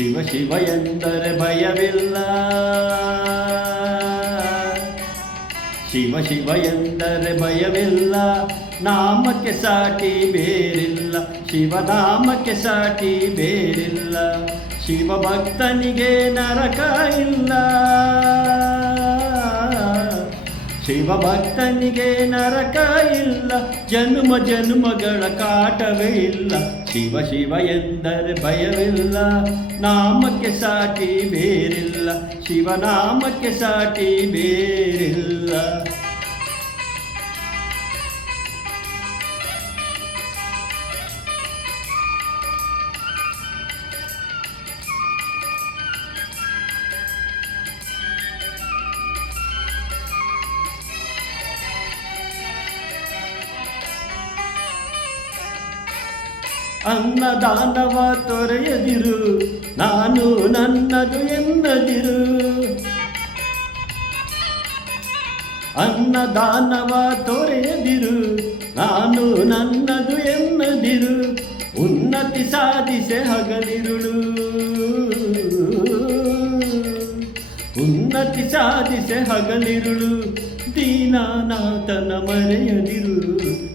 ಶಿವ ಶಿವ ಎಂದರೆ ಭಯವಿಲ್ಲ, ಶಿವ ಶಿವ ಎಂದರೆ ಭಯವಿಲ್ಲ. ನಾಮಕ್ಕೆ ಸಾಟಿ ಬೇರಿಲ್ಲ, ಶಿವನಾಮಕ್ಕೆ ಸಾಟಿ ಬೇರಿಲ್ಲ. ಶಿವ ಭಕ್ತನಿಗೆ ನರಕ ಇಲ್ಲ, ಶಿವ ಭಕ್ತನಿಗೆ ನರಕ ಇಲ್ಲ. ಜನ್ಮ ಜನ್ಮಗಳ ಕಾಟವೇ ಇಲ್ಲ. ಶಿವ ಶಿವ ಎಂದರೆ ಭಯವಿಲ್ಲ, ನಾಮಕ್ಕೆ ಸಾಟಿ ಬೇರಿಲ್ಲ, ಶಿವನಾಮಕ್ಕೆ ಸಾಟಿ ಬೇರಿಲ್ಲ. ಅನ್ನದಾನವ ತೊರೆಯದಿರು, ನಾನು ನನ್ನದು ಎನ್ನದಿರು. ಅನ್ನದಾನವ ತೊರೆಯದಿರು, ನಾನು ನನ್ನದು ಎನ್ನದಿರು. ಉನ್ನತಿ ಸಾಧಿಸೆ ಹಗಲಿರುಳು, ಉನ್ನತಿ ಸಾಧಿಸೆ ಹಗಲಿರುಳು. ದೀನಾನಾಥನ ಮರೆಯದಿರು.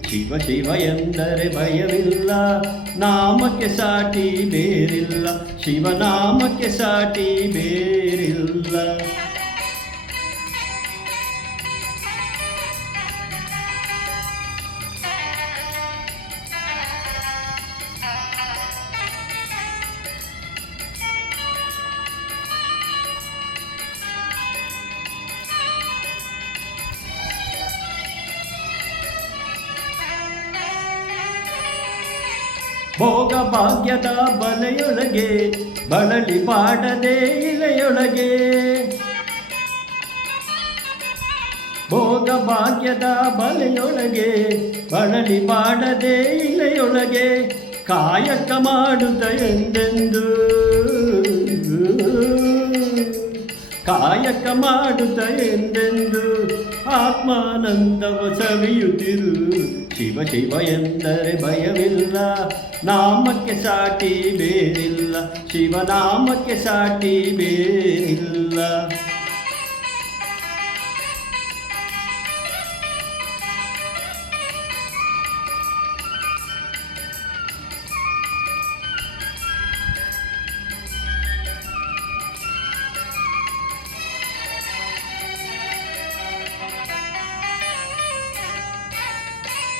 ಶಿವ ಶಿವ ಎಂದರೆ ಭಯವಿಲ್ಲ, ನಾಮಕ್ಕೆ ಸಾಟಿ ಬೇರಿಲ್ಲ, ಶಿವನಾಮಕ್ಕೆ ಸಾಟಿ ಬೇರಿಲ್ಲ. ಭೋಗ ಭಾಗ್ಯದ ಬಲೆಯೊಳಗೆ ಬಳಲಿ ಬಾಡದೆ ಇಲೆಯೊಳಗೆ, ಭೋಗ ಭಾಗ್ಯದ ಬಲೆಯೊಳಗೆ ಬಳಲಿ ಬಾಡದೆ ಇಲೆಯೊಳಗೆ. ಕಾಯಕ ಮಾಡುತ್ತ ಎಂದೆಂದು, ಕಾಯಕ ಮಾಡುತ್ತ ಎಂದೆಂದು ಆತ್ಮಾನಂದವ ಸವಿಯುತ್ತಿರು. ಶಿವ ಶಿವ ಎಂದರೆ ಭಯವಿಲ್ಲ, ನಾಮಕ್ಕೆ ಸಾಟಿ ಬೇರಿಲ್ಲ, ಶಿವನಾಮಕ್ಕೆ ಸಾಟಿ ಬೇರಿಲ್ಲ.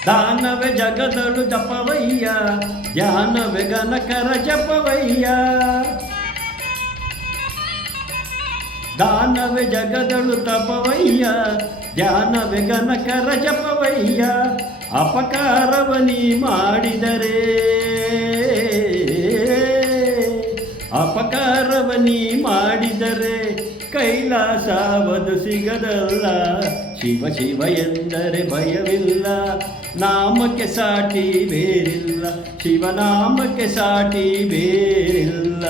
ದಾನವೇ ಜಗದಳು ಜಪವಯ್ಯ, ಧ್ಯಾನವೇ ಗಣಕರ ಜಪವಯ್ಯ. ದಾನವೇ ಜಗದಳು ತಪವಯ್ಯ, ಧ್ಯಾನವೇ ಗಣಕರ ಜಪವಯ್ಯ. ಅಪಕಾರವ ನೀ ಮಾಡಿದರೆ, ಅಪಕಾರವ ನೀ ಮಾಡಿದರೆ ಕೈಲಾಸವದು ಸಿಗದಲ್ಲ. ಶಿವ ಶಿವ ಎಂದರೆ ಭಯವಿಲ್ಲ, ನಾಮಕ್ಕೆ ಸಾಟಿ ಬೇರಿಲ್ಲ, ಶಿವನಾಮಕ್ಕೆ ಸಾಟಿ ಬೇರಿಲ್ಲ.